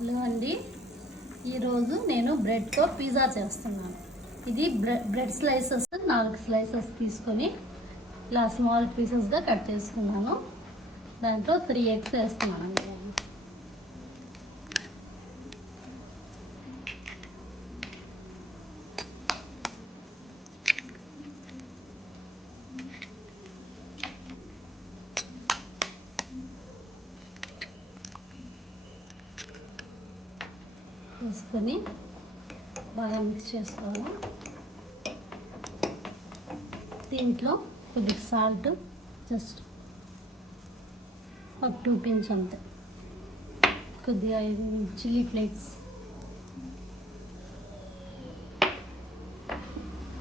Hello అండి, ఈరోజు నేను బ్రెడ్తో పిజ్జా చేస్తున్నాను. ఇది బ్రెడ్ స్లైసెస్ 4 స్లైసెస్ తీసుకొని ఇలా స్మాల్ పీసెస్గా కట్ చేసుకున్నాను. దాంట్లో 3 ఎగ్స్ వేస్తున్నానండి. వేసుకొని బాగా మిక్స్ చేసుకోవాలి. దీంట్లో కొద్దిగా సాల్ట్, జస్ట్ ఒక 2 పిన్స్ అంతే, కొద్దిగా చిల్లీ ఫ్లేక్స్,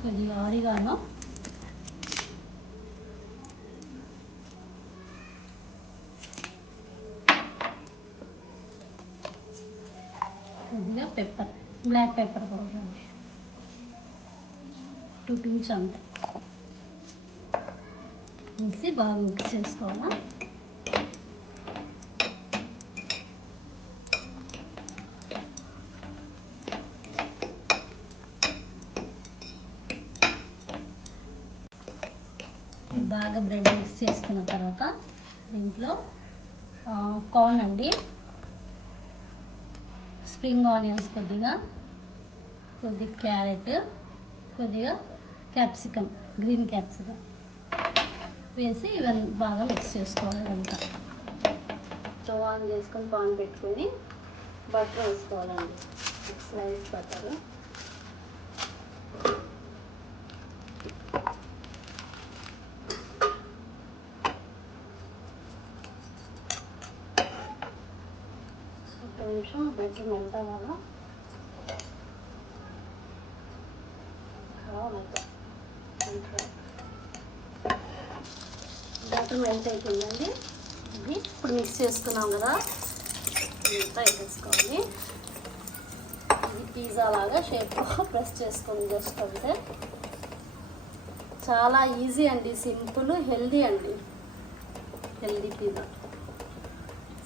కొద్దిగా ఆరిగానో, కొద్దిగా పెప్పర్, బ్లాక్ పెప్పర్ పౌడర్ అండి, 2 పిన్స్ అంతే వేసి బాగా మిక్స్ చేసుకోవాలా. బాగా బ్రెడ్ మిక్స్ చేసుకున్న తర్వాత దీంట్లో కార్న్ అండి, స్ప్రింగ్ ఆనియన్స్, కొద్దిగా క్యారెట్, కొద్దిగా క్యాప్సికమ్, గ్రీన్ క్యాప్సికమ్ వేసి ఇవన్నీ బాగా మిక్స్ చేసుకోవాలి. ఇదంతా స్టవ్ ఆన్ చేసుకొని పాన్ పెట్టుకొని బటర్ వేసుకోవాలండి, స్లైస్ బటర్. ఒక నిమిషం బెడ్ మెల్ట్ అవ్వాలా. బటర్ మెల్ట్ అయిపోయిందండి. ఇది ఇప్పుడు మిక్స్ చేసుకున్నాం కదా, ఇంతా వేసేసుకోవాలి. ఇది పిజ్జా లాగా షేప్లో ప్రెస్ చేసుకొని జస్ట్ అంతే. చాలా ఈజీ అండి, సింపుల్, హెల్దీ అండి. హెల్దీ పిజ్జా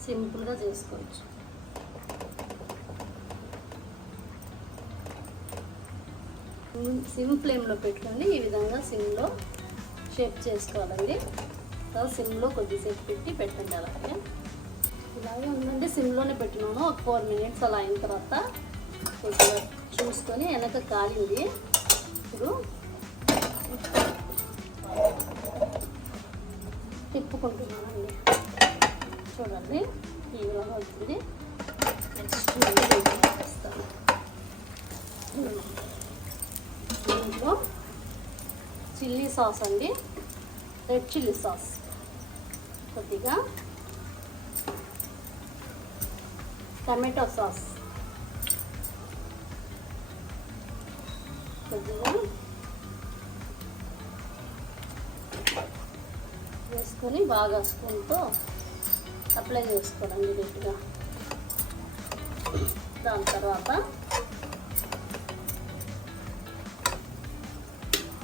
సింపుల్గా చేసుకోవచ్చు. సిమ్ ఫ్లేమ్లో పెట్టుకోండి. ఈ విధంగా సిమ్లో షేప్ చేసుకోవాలండి. సిమ్లో కొద్దిసేపు పెట్టి పెట్టండి. అలాగే ఉందండి, సిమ్లోనే పెట్టినాను. ఒక 4 మినిట్స్ అలా అయిన తర్వాత కొద్దిగా చూసుకొని వెనక కాలింది. ఇప్పుడు తిప్పుకుంటున్నానండి, చూడండి ఈ విధంగా వచ్చింది. నెక్స్ట్ వేస్తాను. దీంట్లో చిల్లీ సాస్ అండి, రెడ్ చిల్లీ సాస్, కొద్దిగా టమాటో సాస్, కొద్దిగా వేసుకొని బాగా స్పూన్తో అప్లై చేసుకోవాలండి నీట్గా. దాని తర్వాత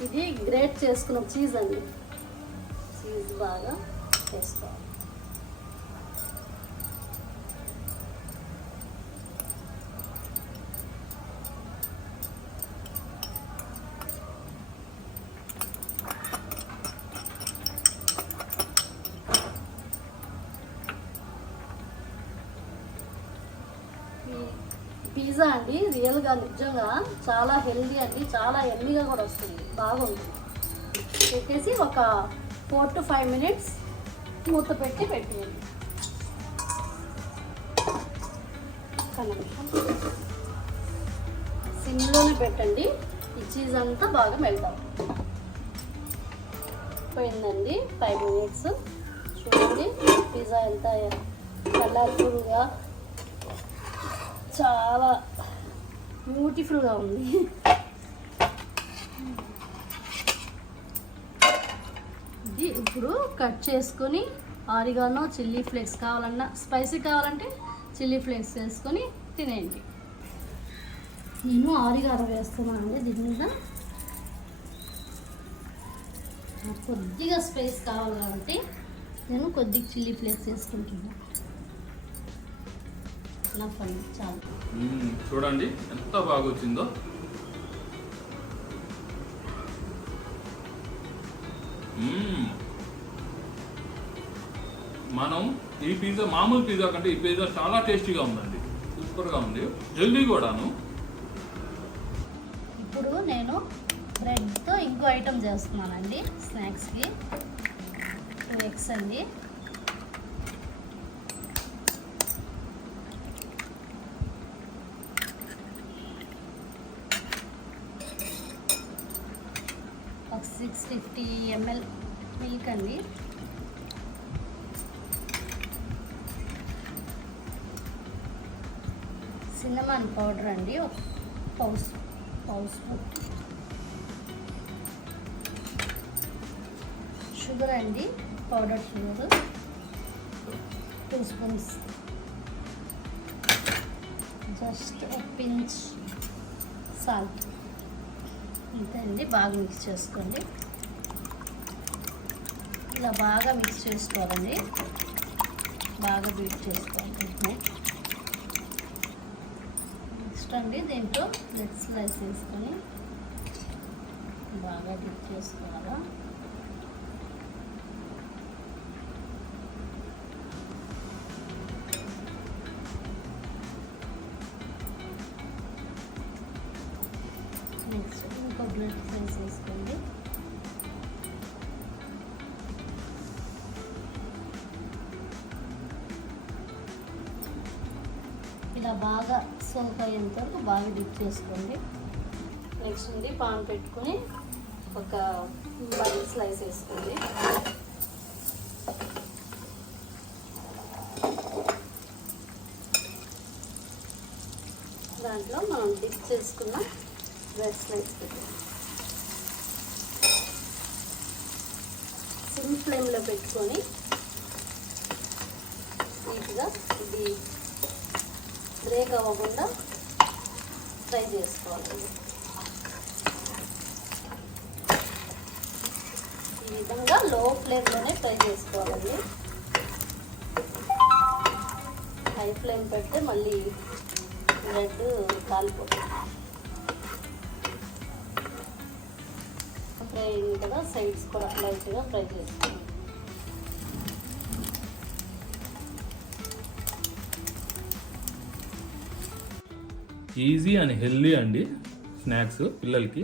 ఇది గ్రేట్ చేసుకున్న చీజ్ అండి, చీజ్ బాగా వేసుకోవాలి. పిజ్జా అండి రియల్గా నిజంగా చాలా హెల్దీ అండి, చాలా ఎమ్మీగా కూడా వస్తుంది, బాగుంటుంది. పెట్టేసి ఒక 4 to 5 మినిట్స్ మూత పెట్టి పెట్టేయండి. సిమ్లోనే పెట్టండి. ఈ చీజ్ అంతా బాగా మెల్ట్ అవుతుంది. పోయిందండి 5 మినిట్స్. చూడండి పిజ్జా ఎంత కలర్ఫుల్గా, చాలా బ్యూటిఫుల్గా ఉంది. ఇది ఇప్పుడు కట్ చేసుకొని ఆరిగానో, చిల్లీ ఫ్లేక్స్ కావాలన్నా, స్పైసీ కావాలంటే చిల్లీ ఫ్లేక్స్ వేసుకొని తినేయండి. నేను ఆరిగానో వేస్తున్నానండి దీని మీద. కొద్దిగా స్పైస్ కావాలి కాబట్టి నేను కొద్దిగా చిల్లీ ఫ్లేక్స్ వేసుకుంటున్నాను. నఫ్ అండి చాలు. చూడండి ఎంత బాగా వచ్చిందో. మనం ఈ పిజ్జా మామూలు పిజ్జా కంటే ఈ పిజ్జా చాలా టేస్టీగా ఉందండి, సూపర్గా ఉంది, హెల్దీ కూడాను. ఇప్పుడు నేను బ్రెడ్తో ఇంకో ఐటెం చేస్తున్నానండి స్నాక్స్కి. 2 eggs అండి. ఒక 650 ml మిల్క్ అండి. సిన్నమన్ పౌడర్ అండి, ఒక పావు స్పూన్. షుగర్ అండి, powder sugar 2 spoons. Just pinch salt అంతే అండి. బాగా మిక్స్ చేసుకోండి. ఇలా బాగా మిక్స్ చేసుకోవాలండి, బాగా బీట్ చేసుకోవాలి. నెక్స్ట్ అండి దీంట్లో బ్రెడ్ స్లైస్ వేసుకొని బాగా డిప్ చేసుకోవాలా. నెక్స్ట్ ఇంకో బ్రెడ్ స్లైస్ వేసుకోండి. ఇలా బాగా సోక్ అయ్యేంత వరకు బాగా డిప్ చేసుకోండి. నెక్స్ట్ ఉంది పాన్ పెట్టుకుని ఒక బటర్ స్లైస్ వేసుకోండి. దాంట్లో మనం డిప్ చేసుకున్న బ్రెడ్ స్లైస్ పెట్టండి. సిమ్ ఫ్లేమ్లో పెట్టుకొని నీట్గా ఇది బ్రేక్ అవ్వకుండా ఫ్రై చేసుకోవాలండి. ఈ విధంగా లో ఫ్లేమ్లోనే ఫ్రై చేసుకోవాలండి. హై ఫ్లేమ్ పెడితే మళ్ళీ బ్రెడ్ కాలిపోతుంది. ఫ్రై అయింది కదా, సైడ్స్ కూడా లైట్గా ఫ్రై చేసుకోవాలి. ఈజీ అండ్ హెల్దీ అండి స్నాక్స్ పిల్లలకి.